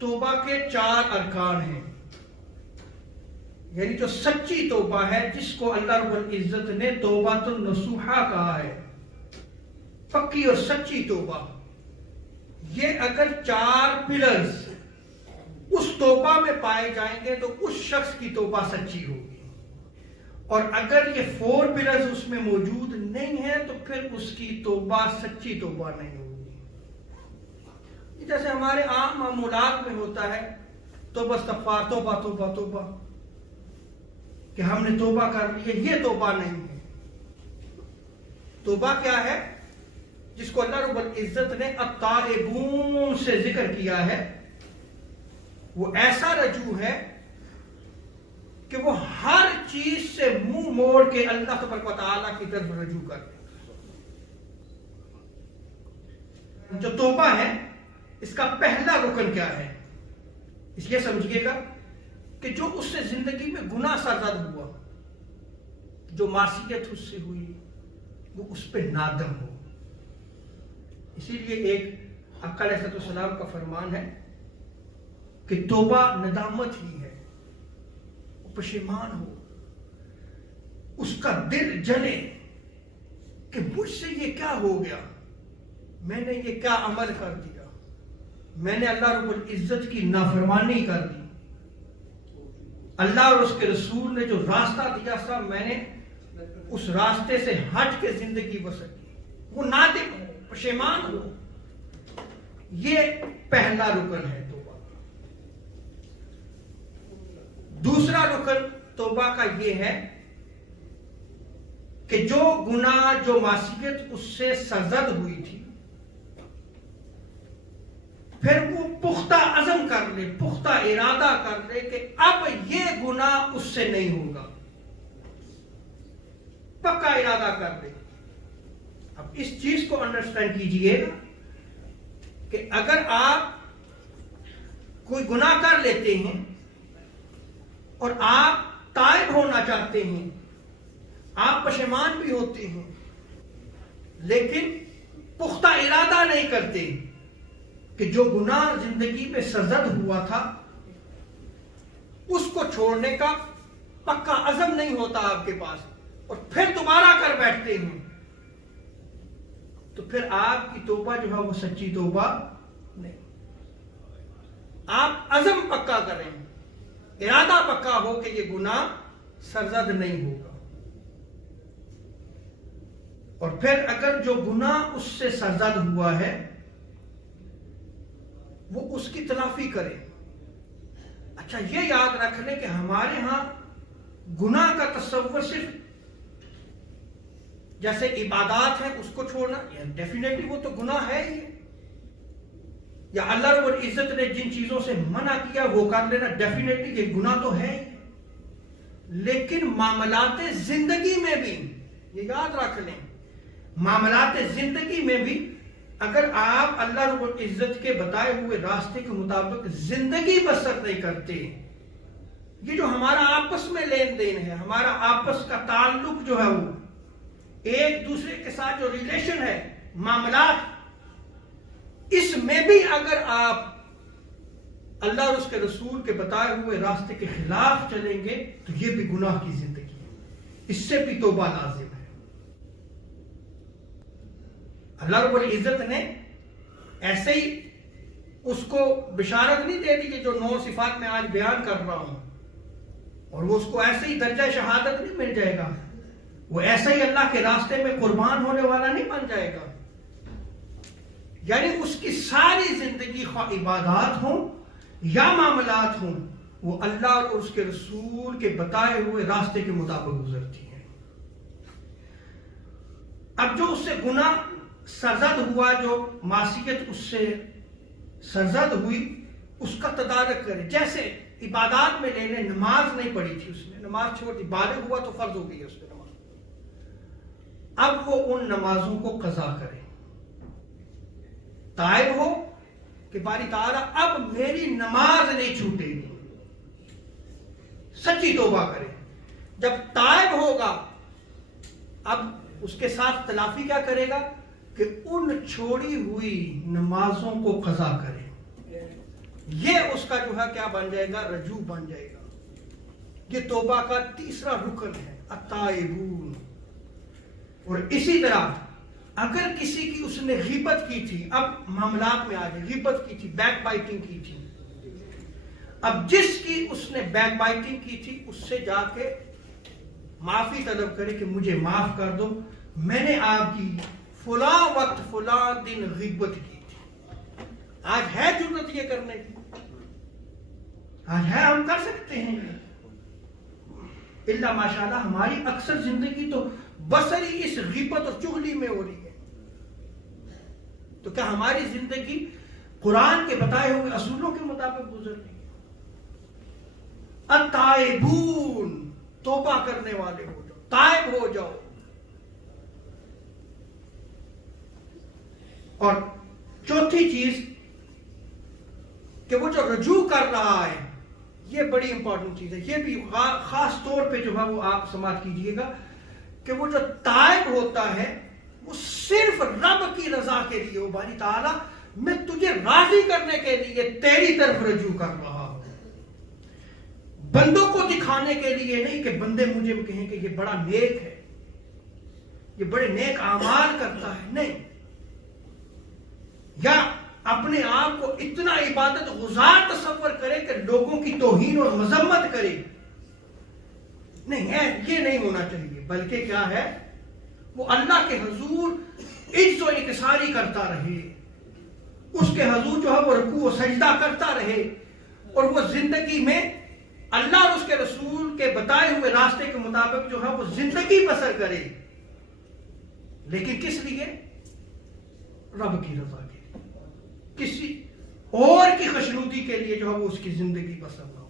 توبہ کے 4 ارکان ہیں، یعنی جو سچی توبہ ہے، جس کو اللہ رب العزت نے توبۃ النصوحہ کہا ہے، پکی اور سچی توبہ، یہ اگر 4 پلرز اس توبہ میں پائے جائیں گے تو اس شخص کی توبہ سچی ہوگی، اور اگر یہ 4 پلرز اس میں موجود نہیں ہیں تو پھر اس کی توبہ سچی توبہ نہیں ہوگی۔ جیسے ہمارے عام معمولات میں ہوتا ہے توبہ استغفار، توبہ توبہ توبہ، کہ ہم نے توبہ کر لی ہے، یہ توبہ نہیں ہے۔ توبہ کیا ہے؟ جس کو اللہ رب العزت نے التائبون سے ذکر کیا ہے، وہ ایسا رجوع ہے کہ وہ ہر چیز سے منہ موڑ کے اللہ تبارک و تعالیٰ کی طرف رجوع کرتے ہیں۔ جو توبہ ہے، اس کا پہلا رکن کیا ہے؟ اس یہ سمجھیے گا کہ جو اس سے زندگی میں گناہ سرزد ہوا، جو معصیت اس سے ہوئی، وہ اس پہ نادم ہو۔ اسی لیے ایک آقا علیہ السلام کا فرمان ہے کہ توبہ ندامت ہی ہے، وہ پشیمان ہو، اس کا دل جلے کہ مجھ سے یہ کیا ہو گیا، میں نے یہ کیا عمل کر دیا، میں نے اللہ رب العزت کی نافرمانی کر دی، اللہ اور اس کے رسول نے جو راستہ دیا تھا میں نے اس راستے سے ہٹ کے زندگی بسر کی، وہ نادم ہو، پشیمان ہو۔ یہ پہلا رکن ہے توبہ۔ دوسرا رکن توبہ کا یہ ہے کہ جو گناہ، جو معصیت اس سے سرزد ہوئی تھی، پھر وہ پختہ عزم کر لے، پختہ ارادہ کر لے کہ اب یہ گناہ اس سے نہیں ہوگا، پکا ارادہ کر لے۔ اب اس چیز کو انڈرسٹینڈ کیجئے گا کہ اگر آپ کوئی گناہ کر لیتے ہیں اور آپ تائب ہونا چاہتے ہیں، آپ پشیمان بھی ہوتے ہیں، لیکن پختہ ارادہ نہیں کرتے کہ جو گناہ زندگی میں سرزد ہوا تھا اس کو چھوڑنے کا پکا عزم نہیں ہوتا آپ کے پاس، اور پھر دوبارہ کر بیٹھتے ہیں، تو پھر آپ کی توبہ جو ہے وہ سچی توبہ نہیں۔ آپ عزم پکا کریں، ارادہ پکا ہو کہ یہ گناہ سرزد نہیں ہوگا، اور پھر اگر جو گناہ اس سے سرزد ہوا ہے وہ اس کی تلافی کرے۔ اچھا، یہ یاد رکھ لیں کہ ہمارے ہاں گناہ کا تصور صرف جیسے عبادات ہے اس کو چھوڑنا، ڈیفینیٹلی وہ تو گناہ ہے ہی، یا اللہ رب العزت نے جن چیزوں سے منع کیا وہ کر لینا، ڈیفینیٹلی یہ گناہ تو ہے ہی، لیکن معاملات زندگی میں بھی یہ یاد رکھ لیں، معاملات زندگی میں بھی اگر آپ اللہ رب العزت کے بتائے ہوئے راستے کے مطابق زندگی بسر نہیں کرتے، یہ جو ہمارا آپس میں لین دین ہے، ہمارا آپس کا تعلق جو ہے، وہ ایک دوسرے کے ساتھ جو ریلیشن ہے، معاملات، اس میں بھی اگر آپ اللہ اور اس کے رسول کے بتائے ہوئے راستے کے خلاف چلیں گے تو یہ بھی گناہ کی زندگی ہے، اس سے بھی توبہ لازم ہے۔ اللہ رب العزت نے ایسے ہی اس کو بشارت نہیں دے دی کہ جو 9 صفات میں آج بیان کر رہا ہوں، اور وہ اس کو ایسے ہی درجہ شہادت نہیں مل جائے گا، وہ ایسا ہی اللہ کے راستے میں قربان ہونے والا نہیں بن جائے گا، یعنی اس کی ساری زندگی خواہ عبادات ہوں یا معاملات ہوں، وہ اللہ اور اس کے رسول کے بتائے ہوئے راستے کے مطابق گزرتی ہیں۔ اب جو اس سے گناہ سرزد ہوا، جو معصیت اس سے سرزد ہوئی، اس کا تدارک کرے۔ جیسے عبادات میں لینے، نماز نہیں پڑھی تھی اس نے، نماز چھوڑ دی، بالغ ہوا تو فرض ہو گئی اس پہ نماز، اب وہ ان نمازوں کو قضا کرے، تائب ہو کہ باری تعالیٰ اب میری نماز نہیں چھوٹے گی، سچی توبہ کرے۔ جب تائب ہوگا اب اس کے ساتھ تلافی کیا کرے گا کہ ان چھوڑی ہوئی نمازوں کو قضا کرے، یہ اس کا جو ہے کیا بن جائے گا؟ رجوع بن جائے گا. یہ توبہ کا تیسرا رکن ہے، التائبون. اور اسی طرح اگر کسی کی اس نے غیبت کی تھی، اب معاملات میں آ گئے، غیبت کی تھی، بیک بائٹنگ کی تھی، اب جس کی اس نے بیک بائٹنگ کی تھی اس سے جا کے معافی طلب کرے کہ مجھے معاف کر دو، میں نے آپ کی فلاں وقت فلاں دن غیبت کی تھی. آج ہے جرأت یہ کرنے کی؟ آج ہے، ہم کر سکتے ہیں. اللہ ماشاءاللہ ہماری اکثر زندگی تو بسر ہی اس غیبت اور چغلی میں ہو رہی ہے. تو کیا ہماری زندگی قرآن کے بتائے ہوئے اصولوں کے مطابق گزر رہی ہے؟ التائبون، توبہ کرنے والے ہو جاؤ، تائب ہو جاؤ. اور چوتھی چیز کہ وہ جو رجوع کر رہا ہے، یہ بڑی امپورٹنٹ چیز ہے. یہ بھی خاص طور پہ جو ہے وہ آپ سماعت کیجئے گا کہ وہ جو تائب ہوتا ہے وہ صرف رب کی رضا کے لیے، وہ باری تعالیٰ میں تجھے راضی کرنے کے لیے تیری طرف رجوع کر رہا ہوں، بندوں کو دکھانے کے لیے نہیں کہ بندے مجھے کہیں کہ یہ بڑا نیک ہے، یہ بڑے نیک اعمال کرتا ہے، نہیں. یا اپنے آپ کو اتنا عبادت گزار تصور کرے کہ لوگوں کی توہین اور مذمت کرے، نہیں ہے، یہ نہیں ہونا چاہیے. بلکہ کیا ہے، وہ اللہ کے حضور عجز و انکساری کرتا رہے، اس کے حضور جو ہے وہ رکوع و سجدہ کرتا رہے، اور وہ زندگی میں اللہ اور اس کے رسول کے بتائے ہوئے راستے کے مطابق جو ہے وہ زندگی بسر کرے. لیکن کس لیے؟ رب کی رضا کے لیے. کسی اور کی خوشنودی کے لیے جو ہے وہ اس کی زندگی بسر نہ ہو.